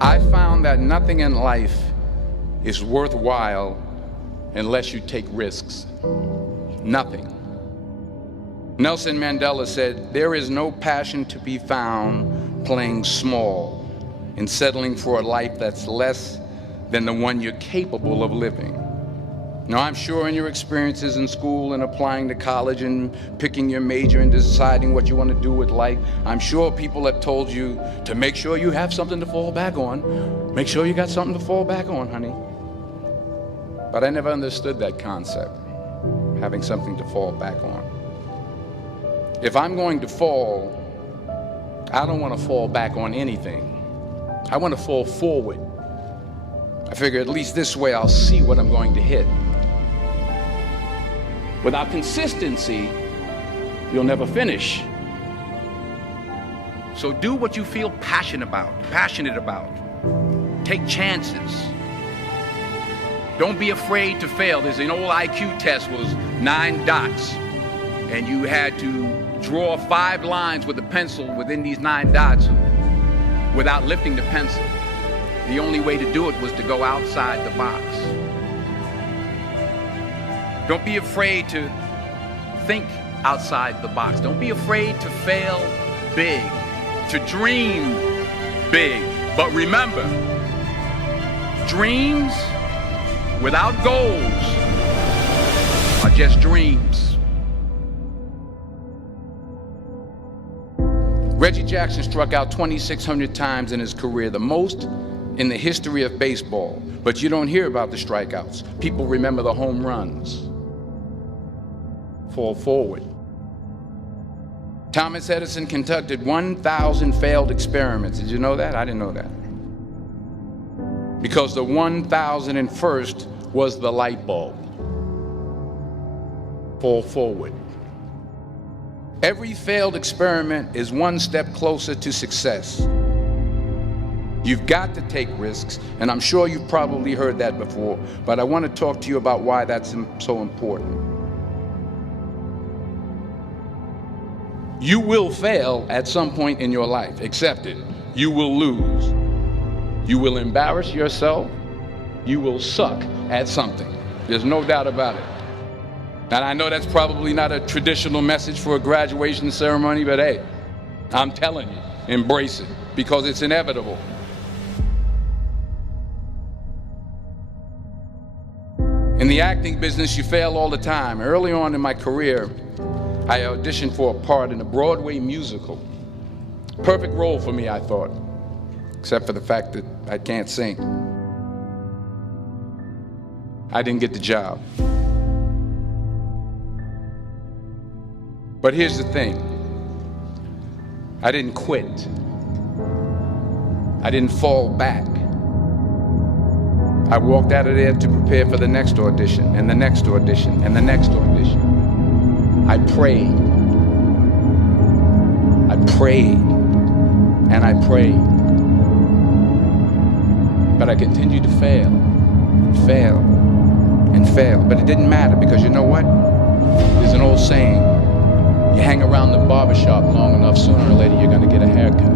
I found that nothing in life is worthwhile unless you take risks. Nothing. Nelson Mandela said, "There is no passion to be found playing small and settling for a life that's less than the one you're capable of living." Now, I'm sure in your experiences in school and applying to college and picking your major and deciding what you want to do with life, I'm sure people have told you to make sure you have something to fall back on. Make sure you got something to fall back on, honey. But I never understood that concept, having something to fall back on. If I'm going to fall, I don't want to fall back on anything. I want to fall forward. I figure at least this way I'll see what I'm going to hit. Without consistency, you'll never finish. So do what you feel passionate about. Take chances. Don't be afraid to fail. There's an old IQ test, was 9 dots, and you had to draw 5 lines with a pencil within these 9 dots without lifting the pencil. The only way to do it was to go outside the box. Don't be afraid to think outside the box. Don't be afraid to fail big, to dream big. But remember, dreams without goals are just dreams. Reggie Jackson struck out 2,600 times in his career, the most in the history of baseball. But you don't hear about the strikeouts. People remember the home runs. Fall forward. Thomas Edison conducted 1,000 failed experiments. Did you know that? I didn't know that. Because the 1,001st was the light bulb. Fall forward. Every failed experiment is one step closer to success. You've got to take risks, and I'm sure you've probably heard that before, but I want to talk to you about why that's so important. You will fail at some point in your life. Accept it. You will lose. You will embarrass yourself. You will suck at something. There's no doubt about it. And I know that's probably not a traditional message for a graduation ceremony, but hey, I'm telling you, embrace it, because it's inevitable. In the acting business, you fail all the time. Early on in my career, I auditioned for a part in a Broadway musical. Perfect role for me, I thought, except for the fact that I can't sing. I didn't get the job. But here's the thing. I didn't quit. I didn't fall back. I walked out of there to prepare for the next audition, and the next audition, and the next audition. I prayed. I prayed. And I prayed. But I continued to fail, and fail, and fail. But it didn't matter, because you know what? There's an old saying, you hang around the barbershop long enough, sooner or later you're going to get a haircut.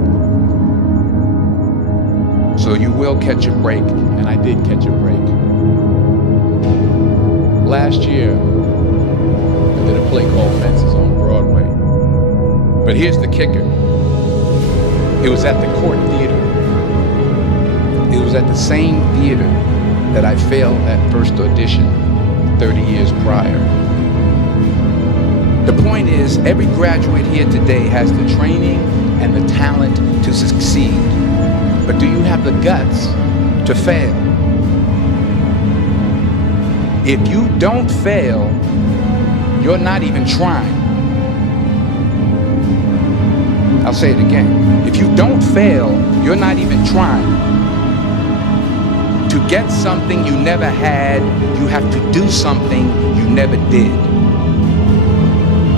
So you will catch a break, and I did catch a break. Last year, I did a play called Fences on Broadway. But here's the kicker. It was at the Court Theater. It was at the same theater that I failed that first audition 30 years prior. The point is, every graduate here today has the training and the talent to succeed. But do you have the guts to fail? If you don't fail, you're not even trying. I'll say it again. If you don't fail, you're not even trying. To get something you never had, you have to do something you never did.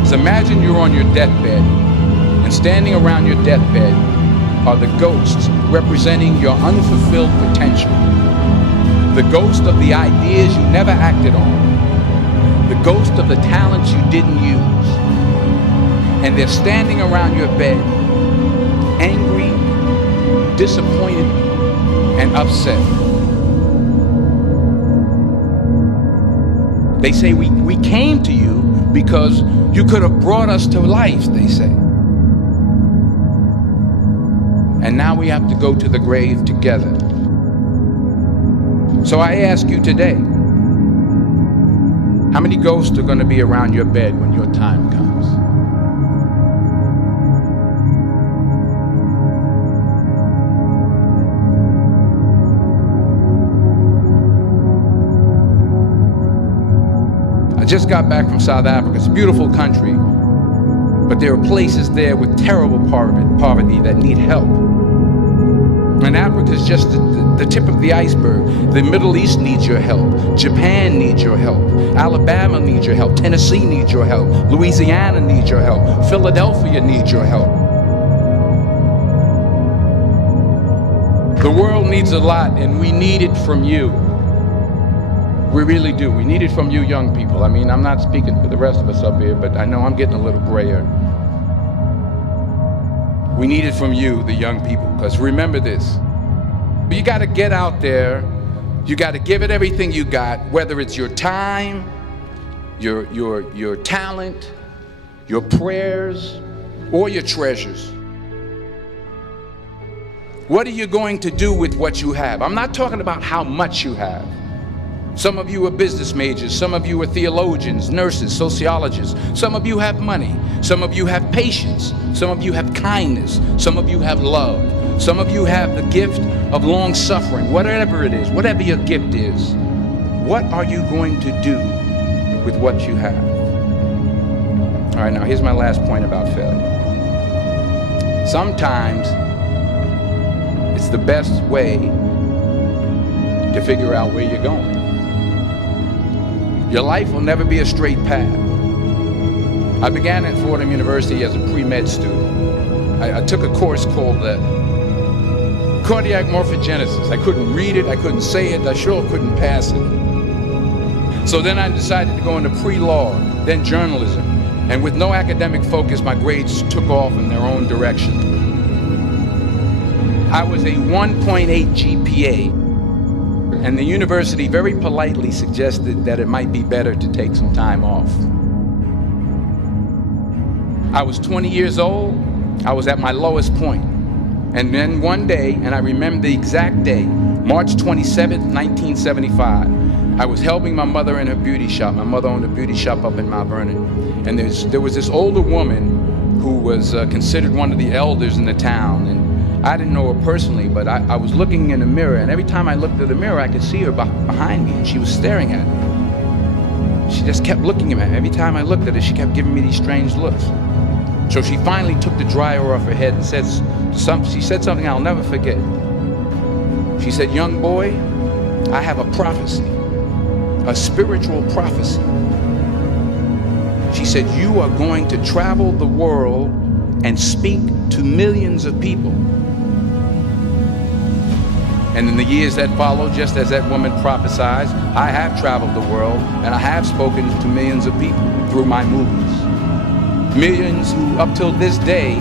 So imagine you're on your deathbed, and standing around your deathbed are the ghosts representing your unfulfilled potential. The ghost of the ideas you never acted on. The ghost of the talents you didn't use. And they're standing around your bed, angry, disappointed, and upset. They say we came to you because you could have brought us to life, they say. And now we have to go to the grave together. So I ask you today, how many ghosts are going to be around your bed when your time comes? I just got back from South Africa. It's a beautiful country, but there are places there with terrible poverty that need help. And Africa is just the tip of the iceberg. The Middle East needs your help. Japan needs your help. Alabama needs your help. Tennessee needs your help. Louisiana needs your help. Philadelphia needs your help. The world needs a lot, and we need it from you. We really do. We need it from you young people. I mean, I'm not speaking for the rest of us up here, but I know I'm getting a little grayer. We need it from you, the young people, because remember this. You got to get out there. You got to give it everything you got, whether it's your time, your talent, your prayers, or your treasures. What are you going to do with what you have? I'm not talking about how much you have. Some of you are business majors, some of you are theologians, nurses, sociologists. Some of you have money, some of you have patience, some of you have kindness, some of you have love, some of you have the gift of long suffering. Whatever it is, whatever your gift is, what are you going to do with what you have? All right, now here's my last point about failure. Sometimes it's the best way to figure out where you're going. Your life will never be a straight path. I began at Fordham University as a pre-med student. I took a course called cardiac morphogenesis. I couldn't read it, I couldn't say it, I sure couldn't pass it. So then I decided to go into pre-law, then journalism. And with no academic focus, my grades took off in their own direction. I was a 1.8 GPA. And the university very politely suggested that it might be better to take some time off. I was 20 years old. I was at my lowest point. And then one day, and I remember the exact day, March 27th, 1975, I was helping my mother in her beauty shop. My mother owned a beauty shop up in Mount Vernon. And there was this older woman who was considered one of the elders in the town. And I didn't know her personally, but I was looking in the mirror, and every time I looked at the mirror, I could see her behind me, and she was staring at me. She just kept looking at me. Every time I looked at her, she kept giving me these strange looks. So she finally took the dryer off her head and said something I'll never forget. She said, "Young boy, I have a prophecy, a spiritual prophecy." She said, "You are going to travel the world and speak to millions of people." And in the years that followed, just as that woman prophesied, I have traveled the world and I have spoken to millions of people through my movies. Millions who up till this day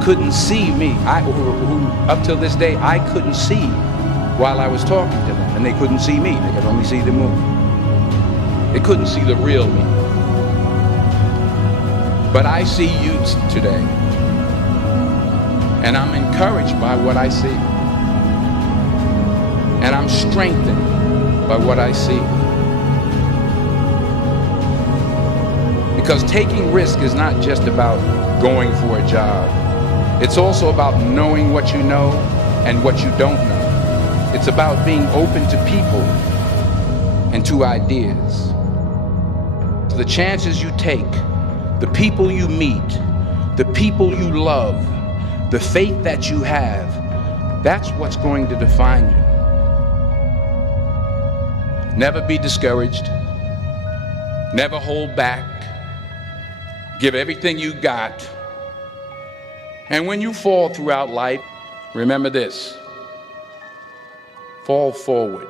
couldn't see me. Who up till this day I couldn't see while I was talking to them. And they couldn't see me, they could only see the movie. They couldn't see the real me. But I see you today. And I'm encouraged by what I see. And I'm strengthened by what I see. Because taking risk is not just about going for a job. It's also about knowing what you know and what you don't know. It's about being open to people and to ideas. The chances you take, the people you meet, the people you love, the faith that you have, that's what's going to define you. Never be discouraged. Never hold back. Give everything you got. And when you fall throughout life, remember this: fall forward.